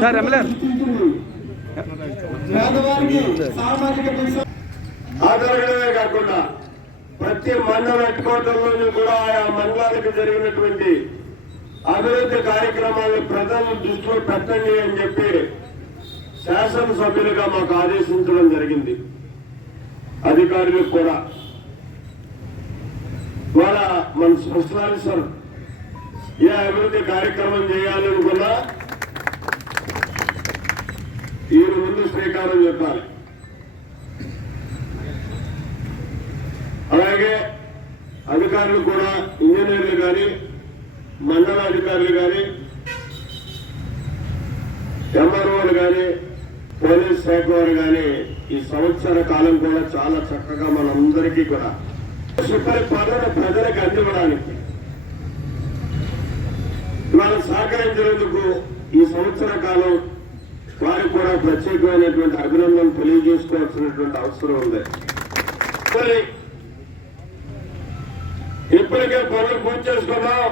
Sir MLA ఆదరణమే కాకుండా ప్రతి మండల హెడ్ క్వార్టర్లోనూ కూడా ఆయా మండలానికి జరిగినటువంటి అభివృద్ధి కార్యక్రమాలను ప్రజలను దృష్టిలో పెట్టండి అని చెప్పి శాసనసభ్యులుగా మాకు ఆదేశించడం జరిగింది. అధికారులకు కూడా వాళ్ళ మన స్పెషల్ ఏ అభివృద్ధి కార్యక్రమం చేయాలనుకున్నా ఈయన ముందు శ్రీకారం చెప్పాలి. అలాగే అధికారులు కూడా ఇంజనీర్లు కానీ మండల అధికారులు కానీ ఎంఆర్ఓలు కానీ పోలీస్ శాఖ వారు కానీ ఈ సంవత్సర కాలం కూడా చాలా చక్కగా మనందరికీ కూడా సుపరిపాలన ప్రజలకు అందివ్వడానికి ఇవాళ సహకరించినందుకు ఈ సంవత్సర కాలం వారికి కూడా ప్రత్యేకమైనటువంటి అభినందనలు తెలియజేసుకోవాల్సినటువంటి అవసరం ఉంది. ఇప్పటికే పనులు పూర్తి చేసుకున్నాం.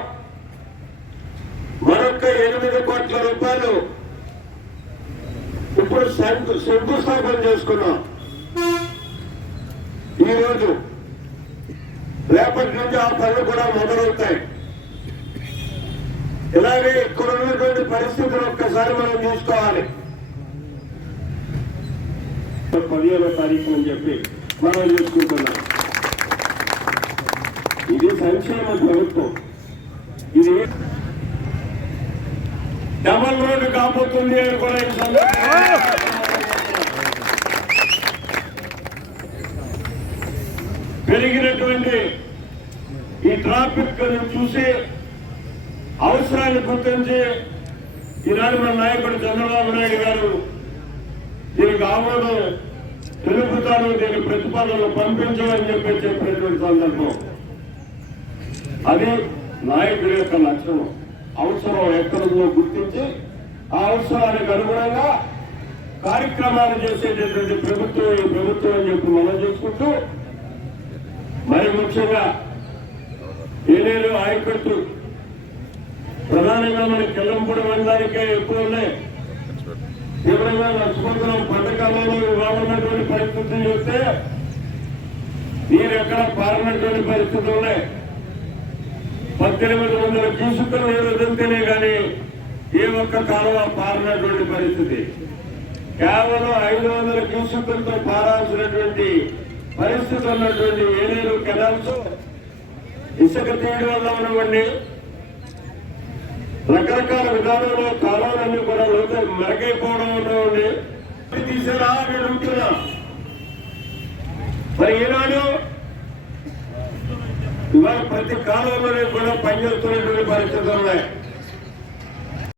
మరొక 8 కోట్ల రూపాయలు ఇప్పుడు శంకుస్థాపన చేసుకున్నాం. ఈరోజు రేపటి నుంచి ఆ పనులు కూడా మొదలవుతాయి. ఇలాగే ఇక్కడ ఉన్నటువంటి పరిస్థితులు ఒక్కసారి మనం చూసుకోవాలి. 15వ తారీఖు అని చెప్పి మనం చూసుకుంటున్నాం. ఇది సంక్షేమ ప్రభుత్వం. ఇది డబల్ రోడ్డు కాబోతుంది అని కూడా ఈ పెరిగినటువంటి ఈ ట్రాఫిక్ చూసి అవసరాన్ని గుర్తించి ఈనాడు మన నాయకుడు చంద్రబాబు నాయుడు గారు దీనికి ఆమోదం తెలుపుతాను, దీని ప్రతిపాదనలు పంపించమని చెప్పినటువంటి సందర్భం. అది నాయకుడి యొక్క లక్షణం. అవసరం ఎక్కడుందో గుర్తించి ఆ అవసరానికి అనుగుణంగా కార్యక్రమాలు చేసేటటువంటి ప్రభుత్వం ఈ ప్రభుత్వం అని చెప్పి మనం చేసుకుంటూ, మరి ముఖ్యంగా ఏలేరు ఆయకట్టు ప్రధానంగా మనకి కెల్లంపూడి మండలానికే ఎక్కువ ఉన్నాయి. తీవ్రంగా నష్టపోతున్నాం. పథకాలలో ఇవ్వాలన్నటువంటి పరిస్థితులు చూస్తే నీరు ఎక్కడ పారినటువంటి పరిస్థితులు ఉన్నాయి. 1800 క్యూసెక్కుల నీరు వదిలితేనే కానీ ఏ ఒక్క కాలువ పారినటువంటి పరిస్థితి. కేవలం 500 క్యూసెక్కులతో పారాల్సినటువంటి పరిస్థితి ఉన్నటువంటి ఏలేరు కెనాల్స్ ఇసుక తీయడం వల్ల ఉన్నవండి రకరకాల విధానంలో కాలువలన్నీ కూడా మెరగైపోవడం ఉన్నవండి తీసేలా నేను అడుగుతున్నా. మరి ఈనాడు ఇవాళ ప్రతి కాలంలోనే కూడా పనిచేస్తున్నటువంటి పరిస్థితులు ఉన్నాయి.